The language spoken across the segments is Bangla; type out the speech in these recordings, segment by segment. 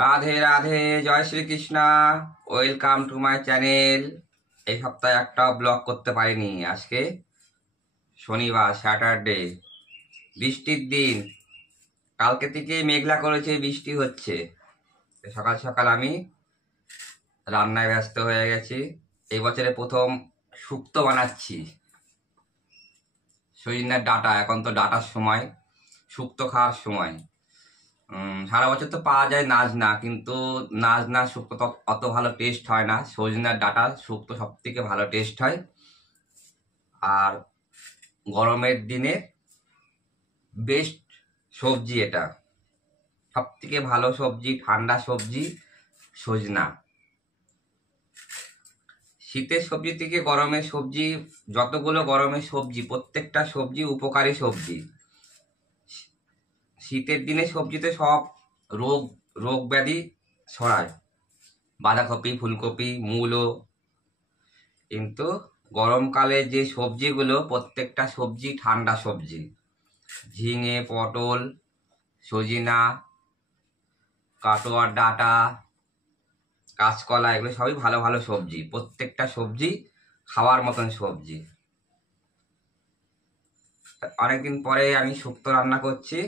Radhe Radhe, Jai Shrikrishna. Welcome to my channel. এই সপ্তাহে একটা ব্লগ করতে পারিনি। আজকে শনিবার, স্যাটারডে, বৃষ্টির দিন। কালকে থেকে মেঘলা করেছে, বৃষ্টি হচ্ছে। সকাল সকাল আমি রান্নায় ব্যস্ত হয়ে গেছি। এই বছরে প্রথম শুক্তো বানাচ্ছি। সজনের ডাঁটা, এখন তো ডাঁটার সময়, শুক্তো খাওয়ার সময়। সারা বছর তো পাওয়া যায় নাজনা, কিন্তু নাজনা শুক্তো তো অত ভালো টেস্ট হয় না। সজনের ডাঁটা শুক্তো সব থেকে ভালো টেস্ট হয়। আর গরমের দিনে বেস্ট সবজি এটা, সব থেকে ভালো সবজি, ঠান্ডা সবজি সজনা। শীতের সবজি থেকে গরমের সবজি, যতগুলো গরমের সবজি প্রত্যেকটা সবজি উপকারী সবজি। শীতের দিনে সবজিতে সব রোগ রোগ ব্যাধি ছড়ায়, বাঁধাকপি, ফুলকপি, মূলো। কিন্তু গরমকালে যে সবজিগুলো, প্রত্যেকটা সবজি ঠান্ডা সবজি। ঝিঙে, পটল, সজিনা, কাটোয়ার ডাঁটা, কাঁচকলা, এগুলো সবই ভালো ভালো সবজি। প্রত্যেকটা সবজি খাওয়ার মতন সবজি। অনেকদিন পরে আমি শুক্তো রান্না করছি।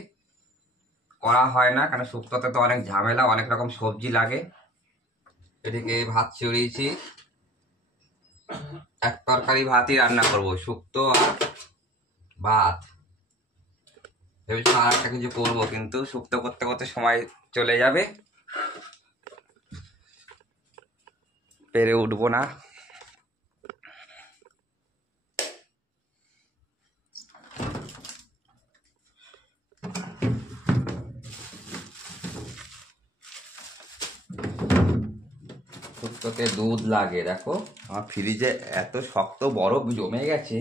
করা হয় না, কারণ শুক্তোতে তো অনেক ঝামেলা, অনেক রকম সবজি লাগে। এদিকে ভাত চড়িয়েছি, এক তরকারি ভাতই রান্না করব, শুক্তো আর ভাত। ভেবেছিলাম আর একটা কিছু করবো, কিন্তু শুক্তো করতে করতে সময় চলে যাবে, পেরে উঠবো না। শুক্তোতে দুধ লাগে, দেখো আমার ফ্রিজে এত শক্ত বরফ জমে গেছে,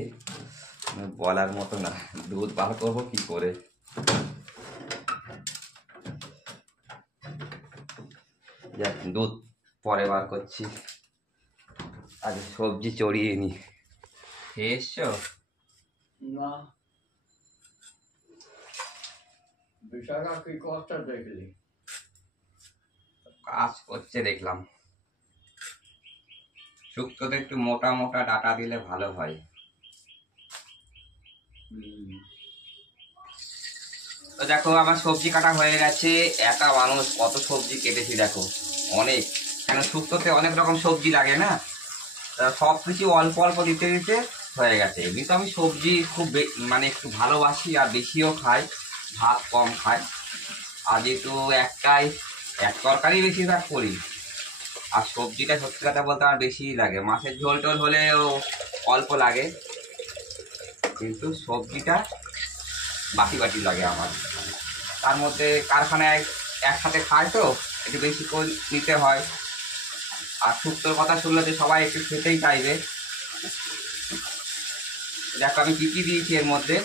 বলার মতো না। দুধ বার করবো কি করে? যাক, দুধ পরে বার করছি, আজ সবজি চড়িয়ে নি। এসছো? না, বিশাখা কি করতে দেখলি? কাজ করছে দেখলাম। শুক্তোতে একটু মোটা মোটা ডাটা দিলে ভালো হয়। তো দেখো, আমার সবজি কাটা হয়ে গেছে। একা মানুষ, কত সবজি কেটেছি দেখো, অনেক। কেন, শুক্তোতে অনেক রকম সবজি লাগে না, সব কিছু অল্প অল্প দিতে দিতে হয়ে গেছে। এমনি তো আমি সবজি খুব মানে একটু ভালোবাসি, আর বেশিও খাই, ভাত কম খাই। আর যেহেতু এক তরকারি বেশিরভাগ করি, আর সবজিটা সত্যি কথা বলতে আমার বেশিই লাগে। মাছের ঝোল টোল হলেও অল্প লাগে, কিন্তু সবজিটা বাটি বাটি লাগে আমার। তার মধ্যে কারখানায় একসাথে খায়, তো একটু বেশি করে নিতে হয়। আর শুক্তোর কথা শুনলে যে সবাই একটু খেতেই চাইবে। দেখো আমি কী কী দিয়েছি এর মধ্যে,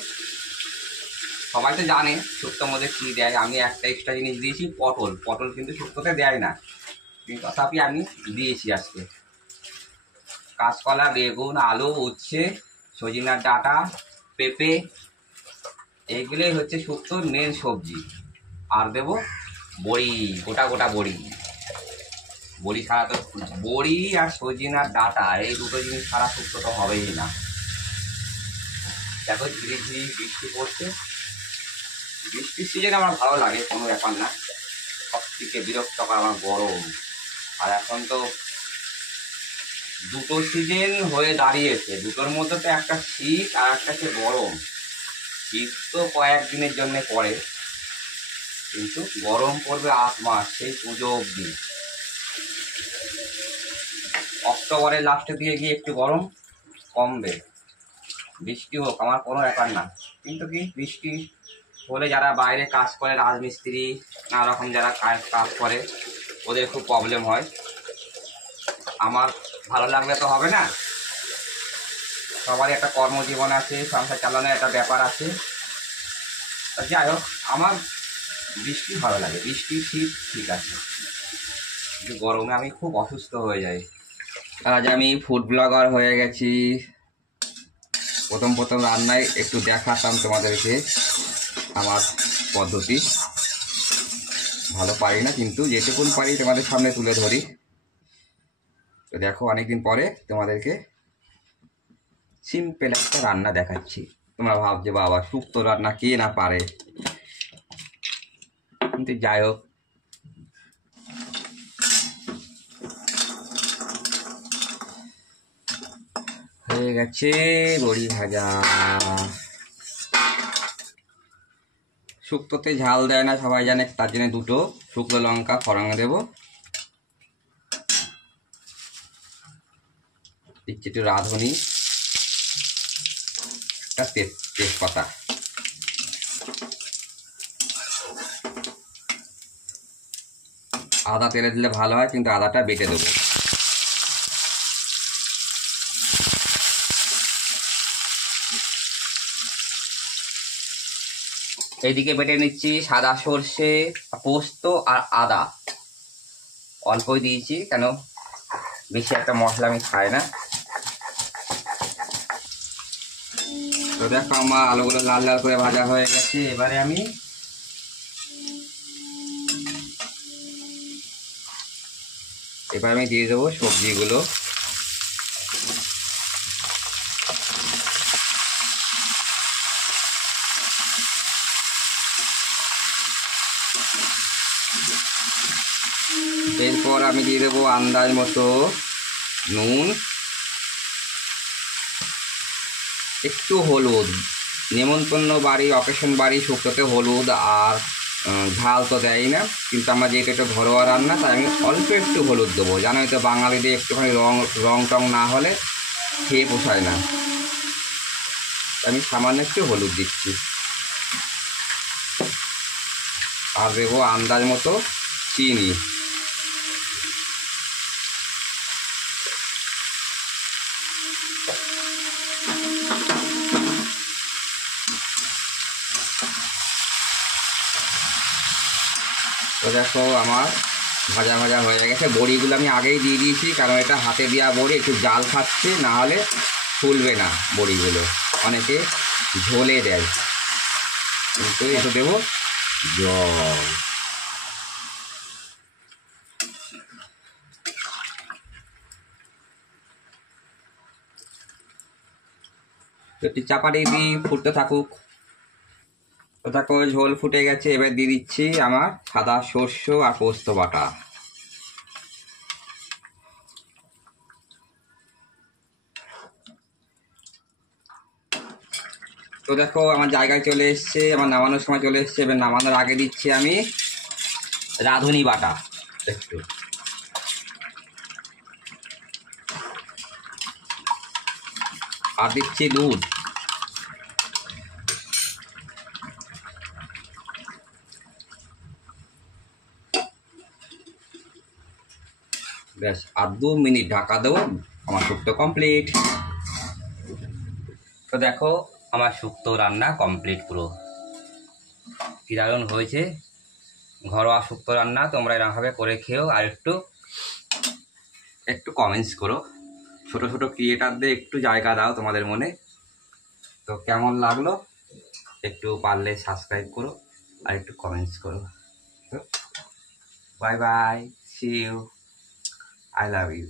সবাই তো জানে শুক্তোর মধ্যে কী দেয়। আমি একটা এক্সট্রা জিনিস দিয়েছি, পটল। পটল কিন্তু শুক্তোতে দেয় না, কিন্তু তথাপি আমি দিয়েছি আজকে। কাঁচকলা, বেগুন, আলু, উচ্ছে, সজিনার ডাঁটা, পেঁপে, এইগুলোই হচ্ছে শুক্তোর মেন সবজি। আর দেবো বড়ি, গোটা গোটা বড়ি। বড়ি ছাড়া তো, বড়ি আর সজিনার ডাঁটা, এই দুটো জিনিস ছাড়া শুক্তো তো হবেই না। দেখো ধীরে ধীরে বৃষ্টি পড়ছে। বৃষ্টির সিজনে আমার ভালো লাগে, কোনো ব্যাপার না। সব থেকে বিরক্তকর আমার গরম। আর এখন তো দুটো সিজন হয়ে দাঁড়িয়েছে, দুটোর মধ্যে তো একটা শীত আর একটা হচ্ছে গরম। শীত তো কয়েকদিনের জন্য পড়ে, কিন্তু গরম পড়বে 8 মাস, সেই পুজো অবধি। অক্টোবরের লাস্টের দিকে গিয়ে একটু গরম কমবে। বৃষ্টি হোক, আমার কোনো ব্যাপার না, কিন্তু কি বৃষ্টি হলে যারা বাইরে কাজ করে, রাজমিস্ত্রি, নানা রকম যারা কাজ করে, ওদের খুব প্রবলেম হয়। আমার ভালো লাগলে তো হবে না, সবারই একটা কর্মজীবন আছে, সংসার চালানোর একটা ব্যাপার আছে। যাই হোক, আমার বৃষ্টি ভালো লাগে, বৃষ্টি শীত ঠিক আছে, কিন্তু গরমে আমি খুব অসুস্থ হয়ে যাই। আজ আমি ফুড ব্লগার হয়ে গেছি। প্রথম প্রথম রান্নায় একটু দেখাতাম তোমাদেরকে আমার পদ্ধতি। ভালো পারি না, কিন্তু যেটুকুন পারি তোমাদের সামনে তুলে ধরি। তো দেখো অনেকদিন পরে তোমাদেরকে সিম্পল একটা রান্না দেখাচ্ছি। তোমরা ভাবছো বাবা শুক্তো রান্না কে না পারে, কিন্তু যাই হোক, হয়ে গেছে বড়ি ভাজা। শুক্তোতে ঝাল দেয় না সবাই জানে, তার জন্য দুটো শুকনো লঙ্কা ফোড়ন দেবো, দিচ্ছি একটু রাঁধুনি, একটা তেজপাতা, আদা তেলে দিলে ভালো হয়, কিন্তু আদাটা বেটে দেবো। এইদিকে বেটে নিচ্ছি সাদা সর্ষে, পোস্ত আর আদা, অল্পই দিয়েছি, কেন বেশি একটা মশলা আমি খাই না। তো দেখো আমার আলুগুলো লাল লাল করে ভাজা হয়ে গেছে। এবারে আমি দিয়ে দেবো সবজিগুলো। এরপর আমি দিয়ে দেবো আন্দাজ মতো নুন, একটু হলুদ। নেমন্তন্ন বাড়ি, অকেশন বাড়ি শুক্তোতে হলুদ আর ঝাল তো দেয় না, কিন্তু আমার যেহেতু একটু ঘরোয়া রান্না তাই আমি অল্প একটু হলুদ দেবো। জানোই তো বাঙালিদের একটুখানি রং টং না হলে খেয়ে পোষায় না, আমি সামান্য একটু হলুদ দিচ্ছি। আর দেবো আন্দাজ মতো চিনি। তো দেখো আমার ভাজা ভাজা হয়ে গেছে। বড়িগুলো আমি আগেই দিয়ে দিয়েছি, কারণ এটা হাতে দেওয়া বড়ি, একটু জাল খাচ্ছে, না হলে ফুলবে না বড়িগুলো, অনেকে ঝোলে দেয়, কিন্তু একটু দেবো জল। একটু চাপাটি দিই, ফুটতে থাকুক। তো দেখো ঝোল ফুটে গেছে, এবার দিয়ে দিচ্ছি আমার সাদা সর্ষ আর পোস্ত বাটা। তো দেখো আমার জায়গায় চলে এসছে, আমার নামানোর সময় চলে এসছে। এবার নামানোর আগে দিচ্ছি আমি রাঁধুনি বাটা একটু, আর দিচ্ছি দুধ। ব্যাস আর 2 মিনিট ঢাকা দেবো, আমার শুক্তো কমপ্লিট। তো দেখো আমার শুক্তো রান্না কমপ্লিট পুরো। কি দারুণ হয়েছে, ঘরোয়া শুক্তো রান্না। তোমরা এরকমভাবে করে খেও, আর একটু কমেন্টস করো, ছোট ছোট ক্রিয়েটারদের একটু জায়গা দাও তোমাদের মনে। তো কেমন লাগলো একটু পারলে সাবস্ক্রাইব করো আর একটু কমেন্টস করো। তো bye bye, see you, I love you.